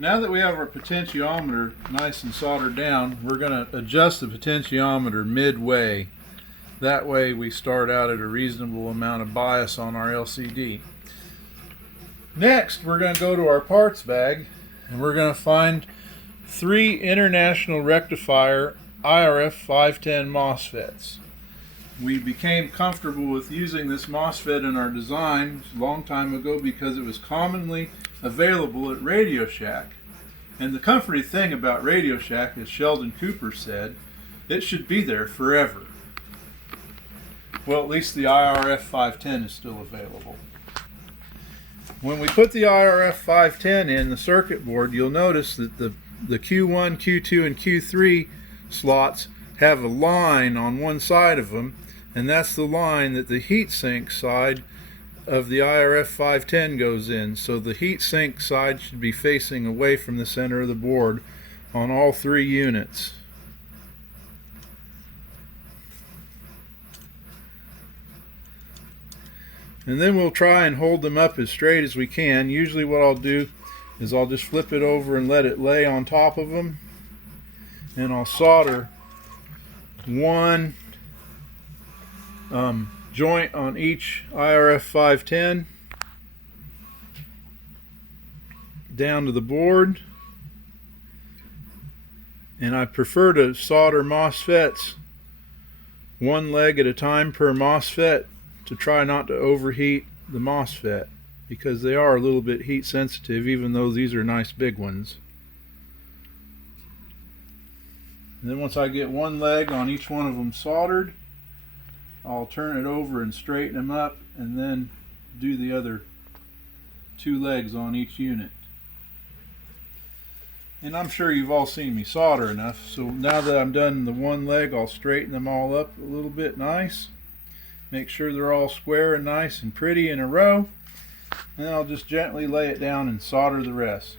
Now that we have our potentiometer nice and soldered down, we're going to adjust the potentiometer midway. That way we start out at a reasonable amount of bias on our LCD. Next, we're going to go to our parts bag and we're going to find 3 International Rectifier IRF510 MOSFETs. We became comfortable with using this MOSFET in our design a long time ago because it was commonly available at Radio Shack. And the comforting thing about Radio Shack, as Sheldon Cooper said, it should be there forever. Well, at least the IRF510 is still available. When we put the IRF510 in the circuit board, you'll notice that the Q1, Q2, and Q3 slots have a line on one side of them, and that's the line that the heatsink side of the IRF510 goes in. So the heatsink side should be facing away from the center of the board on all 3 units. And then we'll try and hold them up as straight as we can. Usually what I'll do is I'll just flip it over and let it lay on top of them, and I'll solder one joint on each IRF510 down to the board. And I prefer to solder MOSFETs one leg at a time per MOSFET to try not to overheat the MOSFET, because they are a little bit heat sensitive, even though these are nice big ones. And then once I get one leg on each one of them soldered, I'll turn it over and straighten them up, and then do the other 2 legs on each unit. And I'm sure you've all seen me solder enough, so now that I'm done the one leg, I'll straighten them all up a little bit nice. Make sure they're all square and nice and pretty in a row, and then I'll just gently lay it down and solder the rest.